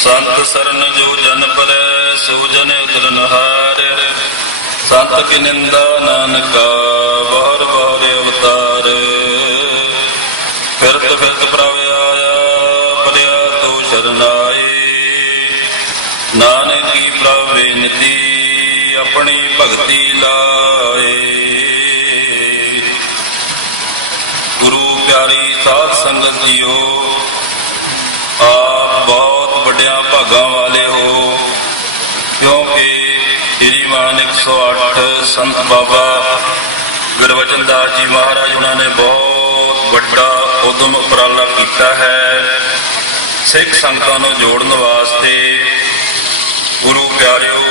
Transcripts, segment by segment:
ਸੰਤ ਸਰਨ ਜੋ ਜਨ ਪਰੈ ਸੋ ਜਨ ਉਤਰਨਹਾਰ ਸੰਤ ਕੀ ਨਿੰਦਾ ਨਾਨਕਾ ਵਾਰ ਬਾਰ ਅਵਤਾਰ। ਫਿਰਤ ਫਿਰਤ ਪ੍ਰਭ ਆਇਆ ਪਰਿਆ ਤੋ ਸ਼ਰਨਾਈ। ਨਾਨਕ ਕੀ ਪ੍ਰਭ ਬੇਨਤੀ, ਆਪਣੀ ਭਗਤੀ ਲਾਏ। ਗੁਰੂ ਪਿਆਰੀ ਸਾਧ ਸੰਗਤ ਜੀਓ ਸ਼੍ਰੀਮਾਨ 108 ਸੰਤ ਬਾਬਾ ਗੁਰਵਚਨ ਦਾਸ ਜੀ ਮਹਾਰਾਜ ਉਹਨਾਂ ਨੇ ਬਹੁਤ ਵੱਡਾ ਉਦਮ ਉਪਰਾਲਾ ਕੀਤਾ ਹੈ। ਸਿੱਖ ਸੰਗਤਾਂ ਨੂੰ ਜੋੜਨ ਵਾਸਤੇ ਗੁਰੂ ਪਿਆਰਿਓ,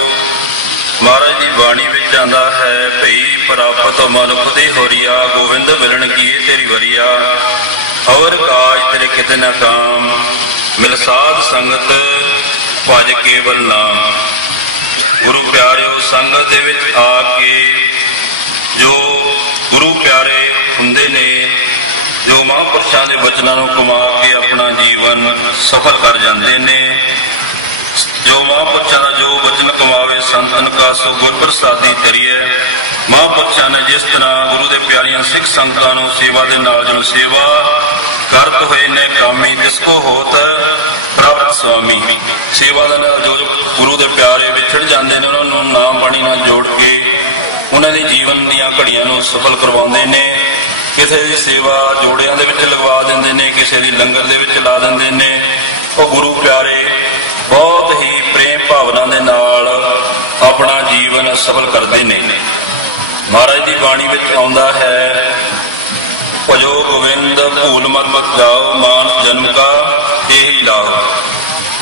ਮਹਾਰਾਜ ਦੀ ਬਾਣੀ ਵਿੱਚ ਆਂਦਾ ਹੈ, ਭਈ ਪ੍ਰਾਪਤ ਮਨੁੱਖ ਦੇ ਹੋਰੀਆ ਗੋਵਿੰਦ ਮਿਲਣ ਕੀ ਤੇਰੀ ਵਰੀਆ? ਔਰ ਕਾਜ ਤੇਰੇ ਕਿਤੇ ਨਾ ਕਾਮ ਮਿਲ ਸਾਧ ਸੰਗਤ ਭਜ ਕੇਵਲ ਨਾਮ। ਗੁਰੂ ਪਿਆਰ ਸੰਗਤ ਦੇ ਵਿੱਚ ਆ ਕੇ ਜੋ ਗੁਰੂ ਪਿਆਰੇ ਹੁੰਦੇ ਨੇ, ਜੋ ਮਹਾਂਪੁਰਸ਼ਾਂ ਦੇ ਬਚਨਾਂ ਨੂੰ ਕਮਾ ਕੇ ਆਪਣਾ ਜੀਵਨ ਸਫਲ ਕਰ ਜਾਂਦੇ ਨੇ, ਜੋ ਮਹਾਂਪੁਰਸ਼ਾਂ ਦਾ ਜੋ ਬਚਨ ਕਮਾਵੇ ਸੰਤਨ ਕਾ ਸੋ ਗੁਰ ਪ੍ਰਸਾਦੀ ਕਰੀਏ ਮਹਾਂਪੁਰਸ਼ਾਂ ਨੇ ਜਿਸ ਤਰ੍ਹਾਂ ਗੁਰੂ ਦੇ ਪਿਆਰੀਆਂ ਸਿੱਖ ਸੰਗਤਾਂ ਨੂੰ ਸੇਵਾ ਦੇ ਨਾਲ ਜੋ ਸੇਵਾ ਕਰਤ ਹੋਏ ਨੇ, ਕਾਮੀ ਜਿਸ ਕੋ ਹੋਤ ਪ੍ਰਾਪਤ ਸੁਆਮੀ ਸੇਵਾ ਦੇ ਨਾਲ ਜੋ ਗੁਰੂ ਦੇ ਪਿਆਰੇ ਵਿਛੜ ਜਾਂਦੇ ਨੇ, ਉਹਨਾਂ ਨੂੰ ਉਹਨਾਂ ਦੇ ਜੀਵਨ ਦੀਆਂ ਘੜੀਆਂ ਨੂੰ ਸਫਲ ਕਰਵਾਉਂਦੇ ਨੇ, ਕਿਸੇ ਦੀ ਸੇਵਾ ਜੋੜਿਆਂ ਦੇ ਵਿੱਚ ਲਗਵਾ ਦਿੰਦੇ ਨੇ, ਕਿਸੇ ਦੀ ਲੰਗਰ ਦੇ ਵਿੱਚ ਲਾ ਦਿੰਦੇ ਨੇ। ਉਹ ਗੁਰੂ ਪਿਆਰੇ, ਬਹੁਤ ਹੀ ਪ੍ਰੇਮ ਭਾਵਨਾ ਦੇ ਨਾਲ ਆਪਣਾ ਜੀਵਨ ਸਫਲ ਕਰਦੇ ਨੇ। ਮਹਾਰਾਜ ਦੀ ਬਾਣੀ ਵਿੱਚ ਆਉਂਦਾ ਹੈ, ਭਜੋ ਗੋਵਿੰਦ ਭੂਲ ਮਤ ਮਤ ਜਾਓ, ਮਾਨ ਜਨਮ ਕਾ ਇਹੀ ਲਾਹ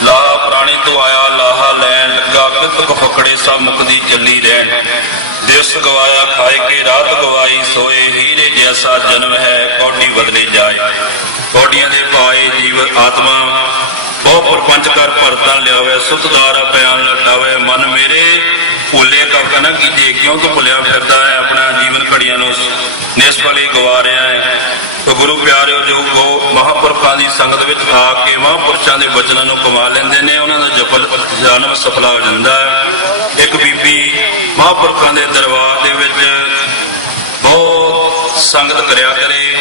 ਲਾ ਪ੍ਰਾਣੀ ਤੋਂ ਆਇਆ ਲਾਹਾ ਲੈਣ, ਲੱਗਾ ਕਿਤਕ ਫਕੜੇ ਸਭ ਮੁਕਦੀ ਚੱਲੀ ਰਹਿਣ। ਜਿਸ ਗਵਾਇਆ ਖਾਏ ਕੇ ਰਾਤ ਗਵਾਈ, ਸੋਏ ਹੀਰੇ ਜੈਸਾ ਜਨਮ ਹੈ ਕੌਡੀ ਬਦਲੇ ਜਾਏ। ਕੌਡੀਆਂ ਦੇ ਪਾਏ ਜੀਵ ਆਤਮਾ, ਬਹੁ ਪਰਪੰਚ ਕਰ ਭਰਤਾਂ ਲਿਆਵੇ ਸੁਤਦਾਰ ਪਿਆਨ ਲਟਾਵੇ। ਮਨ ਮੇਰੇ ਭੁੱਲੇ ਕਾ ਨਾ ਕੀਜੇ, ਕਿਉਂ ਤੂੰ ਭੁੱਲਿਆ ਫਿਰਦਾ ਹੈ? ਆਪਣਾ ਜੀਵਨ ਘੜੀਆਂ ਨੂੰ ਨਿਸਫਲੀ ਗਵਾ ਰਿਹਾ ਹੈ। ਤੋ ਗੁਰੂ ਪਿਆਰਿਓ ਜੋ ਗੋ ਮਹਾਪੁਰਖਾਂ ਦੀ ਸੰਗਤ ਵਿੱਚ ਆ ਕੇ ਮਹਾਪੁਰਸ਼ਾਂ ਦੇ ਵਚਨਾਂ ਨੂੰ ਕਮਾ ਲੈਂਦੇ ਨੇ, ਉਹਨਾਂ ਦਾ ਜਪਲ ਜਨਮ ਸਫਲਾ ਹੋ ਜਾਂਦਾ ਹੈ। ਇੱਕ ਬੀਬੀ ਮਹਾਂਪੁਰਖਾਂ ਦੇ ਦਰਬਾਰ ਦੇ ਵਿੱਚ ਬਹੁਤ ਸੰਗਤ ਕਰਿਆ ਕਰੇ।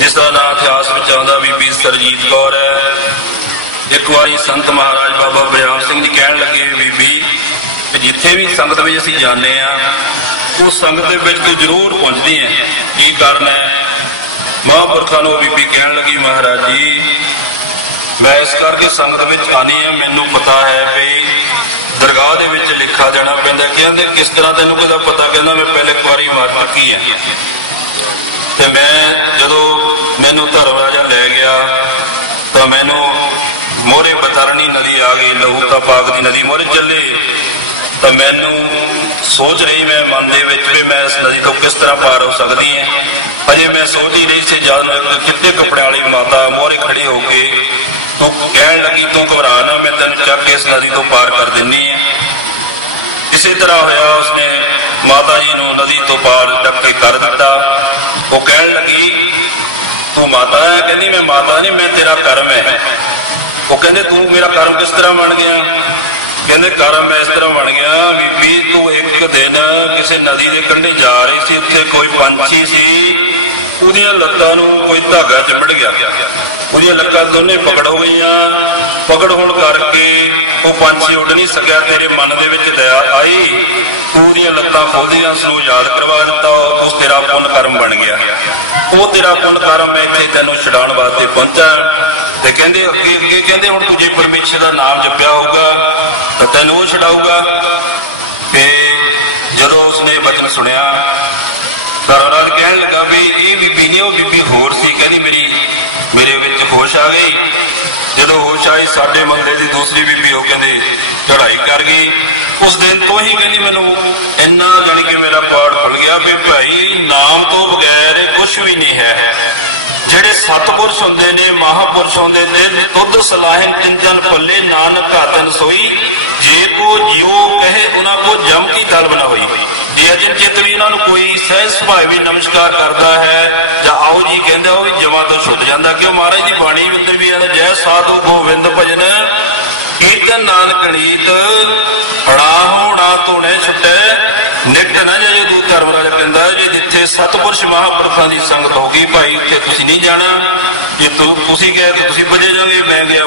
ਜਿਸ ਦਾ ਨਾਮ ਇਤਿਹਾਸ ਵਿੱਚ ਆਉਂਦਾ ਬੀਬੀ ਸਰਜੀਤ ਕੌਰ ਹੈ। ਇੱਕ ਵਾਰੀ ਸੰਤ ਮਹਾਰਾਜ ਬਾਬਾ ਬਰਿਆਮ ਸਿੰਘ ਜੀ ਕਹਿਣ ਲੱਗੇ, ਬੀਬੀ ਜਿੱਥੇ ਵੀ ਸੰਗਤ ਵਿੱਚ ਅਸੀਂ ਜਾਂਦੇ ਆ ਉਹ ਸੰਗਤ ਦੇ ਵਿੱਚ ਤੂੰ ਜ਼ਰੂਰ ਪਹੁੰਚਦੀ ਹੈ। ਕੀ ਕਾਰਨ ਹੈ? ਮਹਾਂਪੁਰਖਾਂ ਨੂੰ ਬੀਬੀ ਕਹਿਣ ਲੱਗੀ, ਮਹਾਰਾਜ ਜੀ ਮੈਂ ਇਸ ਕਰਕੇ ਸੰਗਤ ਵਿੱਚ ਆਨੀ ਆ ਮੈਨੂੰ ਪਤਾ ਹੈ ਵੀ ਦਰਗਾਹ ਦੇ ਵਿੱਚ ਲਿਖਾ ਜਾਣਾ ਪੈਂਦਾ ਕਹਿੰਦੇ, ਕਿਸ ਤਰ੍ਹਾਂ ਤੈਨੂੰ ਕਿਹਦਾ ਪਤਾ? ਕਹਿੰਦਾ, ਮੈਂ ਪਹਿਲੇ ਇੱਕ ਮਾਰ ਚੁੱਕੀ ਆ ਤੇ ਮੈਂ ਜਦੋਂ ਮੈਨੂੰ ਧਰਮ ਰਾਜਾ ਲੈ ਗਿਆ, ਤਾਂ ਮੈਨੂੰ ਮੋਰੇ ਬਤਰਣੀ ਨਦੀ ਆ ਗਈ, ਲਹੂ ਪਾਕ ਦੀ ਨਦੀ ਮੋਰੇ ਚੱਲੇ। ਤਾਂ ਮੈਨੂੰ ਸੋਚ ਰਹੀ ਮੈਂ ਮਨ ਦੇ ਵਿੱਚ ਵੀ ਮੈਂ ਇਸ ਨਦੀ ਤੋਂ ਕਿਸ ਤਰ੍ਹਾਂ ਪਾਰ ਹੋ ਸਕਦੀ ਹਾਂ। ਅਜੇ ਮੈਂ ਸੋਚ ਹੀ ਰਹੀ ਸੀ, ਜਦ ਕਿੱਤੇ ਕੱਪੜੇ ਵਾਲੀ ਮਾਤਾ ਮੋਰੇ ਖੜੀ ਹੋ ਕੇ ਤੂੰ ਕਹਿਣ ਲੱਗੀ, ਤੂੰ ਘਬਰਾ ਨਾ, ਮੈਂ ਤੈਨੂੰ ਚੱਕ ਕੇ ਇਸ ਨਦੀ ਤੋਂ ਪਾਰ ਕਰ ਦਿੰਨੀ ਆ। ਇਸੇ ਤਰ੍ਹਾਂ ਹੋਇਆ, ਉਸਨੇ ਮਾਤਾ ਜੀ ਨੂੰ ਨਦੀ ਤੋਂ ਪਾਰ ਚੱਕ ਕੇ ਕਰ ਦਿੱਤਾ। ਉਹ ਕਹਿਣ ਲੱਗੀ, ਤੂੰ ਮਾਤਾ ਹੈ? ਕਹਿੰਦੀ, ਮੈਂ ਮਾਤਾ ਨਹੀਂ, ਮੈਂ ਤੇਰਾ ਕਰਮ ਹੈ। ਉਹ ਕਹਿੰਦੇ, ਤੂੰ ਮੇਰਾ ਕਰਮ ਕਿਸ ਤਰ੍ਹਾਂ ਬਣ ਗਿਆ? ਕਹਿੰਦੇ, ਕਰਮ ਇਸ ਤਰ੍ਹਾਂ ਬਣ ਗਿਆ, ਬੀਬੀ, ਤੂੰ ਇੱਕ ਦਿਨ ਕਿਸੇ ਨਦੀ ਦੇ ਕੰਢੇ ਜਾ ਰਹੀ ਸੀ, ਉੱਥੇ ਕੋਈ ਪੰਛੀ ਸੀ ਉਹਦੀਆਂ ਲੱਤਾਂ ਨੂੰ ਕੋਈ ਧਾਗਾ ਚਿੰਬੜ ਗਿਆ। ਉਹਦੀਆਂ ਲੱਤਾਂ ਦੋਨੇ ਪਕੜ ਹੋ ਗਈਆਂ। ਪਕੜ ਹੋਣ ਕਰਕੇ ਉਹ ਪੰਛੀ ਉੱਡ ਨਹੀਂ ਸਕਿਆ। ਤੇਰੇ ਮਨ ਦੇ ਵਿੱਚ ਦਇਆ ਆਈ। ਤੂੰ ਉਹਦੀਆਂ ਲੱਤਾਂ ਖੋਲ੍ਹੀਆਂ ਉਸ ਯਾਦ ਕਰਵਾ ਦਿੱਤਾ। ਉਸ ਤੇਰਾ ਪੁੰਨ ਕਰਮ ਬਣ ਗਿਆ। ਉਹ ਤੇਰਾ ਪੁੰਨ ਕਰਮ ਇੱਥੇ ਤੈਨੂੰ ਛਡਾਉਣ ਵਾਸਤੇ ਪਹੁੰਚਾ। ਤੇ ਕਹਿੰਦੇ, ਅੱਗੇ ਅੱਗੇ ਕਹਿੰਦੇ, ਹੁਣ ਤੂੰ ਜੇ ਪਰਮੇਸ਼ਰ ਦਾ ਨਾਮ ਜਪਿਆ ਹੋਊਗਾ, ਤਾਂ ਤੈਨੂੰ ਉਹ ਛਡਾਊਗਾ। ਤੇ ਜਦੋਂ ਉਸਨੇ ਬਚਨ ਸੁਣਿਆ ਤਾਂ ਕਹਿਣ ਲੱਗਾ ਵੀ ਇਹ ਬੀਬੀ ਨਹੀਂ ਉਹ ਬੀਬੀ ਹੋਰ ਸੀ। ਕਹਿੰਦੀ ਮੇਰੀ, ਮੇਰੇ ਵਿੱਚ ਹੋਸ਼ ਆ ਗਈ। ਜਦੋਂ ਹੋਸ਼ ਆਈ, ਸਾਡੇ ਮੰਦੇ ਦੀ ਦੂਸਰੀ ਬੀਬੀ, ਉਹ ਕਹਿੰਦੇ ਚੜਾਈ ਕਰ ਗਈ। ਉਸ ਦਿਨ ਤੋਂ ਹੀ ਕਹਿੰਦੀ ਮੈਨੂੰ, ਇੰਨਾ ਜਾਣੀ ਕਿ ਮੇਰਾ ਪਾੜ ਖੁੱਲ ਗਿਆ ਵੀ ਭਾਈ, ਨਾਮ ਤੋਂ ਬਗੈਰ ਕੁਝ ਵੀ ਨਹੀਂ ਹੈ। ਸਤਪੁਰਸ਼ ਹੁੰਦੇ ਨੇ, ਮਹਾਪੁਰਸ਼ ਹੁੰਦੇ ਨੇ, ਤੁਧ ਸਲਾਹਿਨ ਤਿੰਜਨ ਭੱਲੇ ਨਾਨਕ ਘਾਤਨ ਸੋਈ। ਜੇ ਕੋ ਜਿਉ ਕਹੇ ਉਹਨਾਂ ਕੋ ਜਮ ਕੀ ਤਲਬ ਨਾ ਹੋਈ। ਜੇ ਅਜਨ ਚਿਤ ਵੀ ਇਹਨਾਂ ਨੂੰ ਕੋਈ ਸਹਿਜ ਸੁਭਾਅ ਵੀ ਨਮਸਕਾਰ ਕਰਦਾ ਹੈ, ਜਾਂ ਆਓ ਜੀ ਕਹਿੰਦੇ ਉਹ ਵੀ ਜਮਾਂ ਤੋਂ ਛੁੱਟ ਜਾਂਦਾ। ਕਿਉਂ ਮਹਾਰਾਜ ਦੀ ਬਾਣੀ ਵਿੱਚ ਵੀ ਆਂਦਾ ਜੈ ਸਾਧੂ ਗੋਬਿੰਦ ਭਜਨ ਗਣੀਤ ਹੜਾ ਹੋੜਾ ਤੋਣੇ ਛੁੱਟੇ ਨਿਕਟ ਨਾ ਜਾਇਓ ਦੂਤ ਜੇ ਜਿੱਥੇ ਸਤਪੁਰਸ਼ ਮਹਾਪੁਰਖਾਂ ਦੀ ਸੰਗਤ ਹੋ ਗਈ। ਭਾਈ ਉੱਥੇ ਤੁਸੀਂ ਨਹੀਂ ਜਾਣਾ, ਜੇ ਤੁਸੀਂ ਗਏ ਤਾਂ ਤੁਸੀਂ ਵੱਜੇ ਜਾਓਗੇ, ਮੈਂ ਗਿਆ।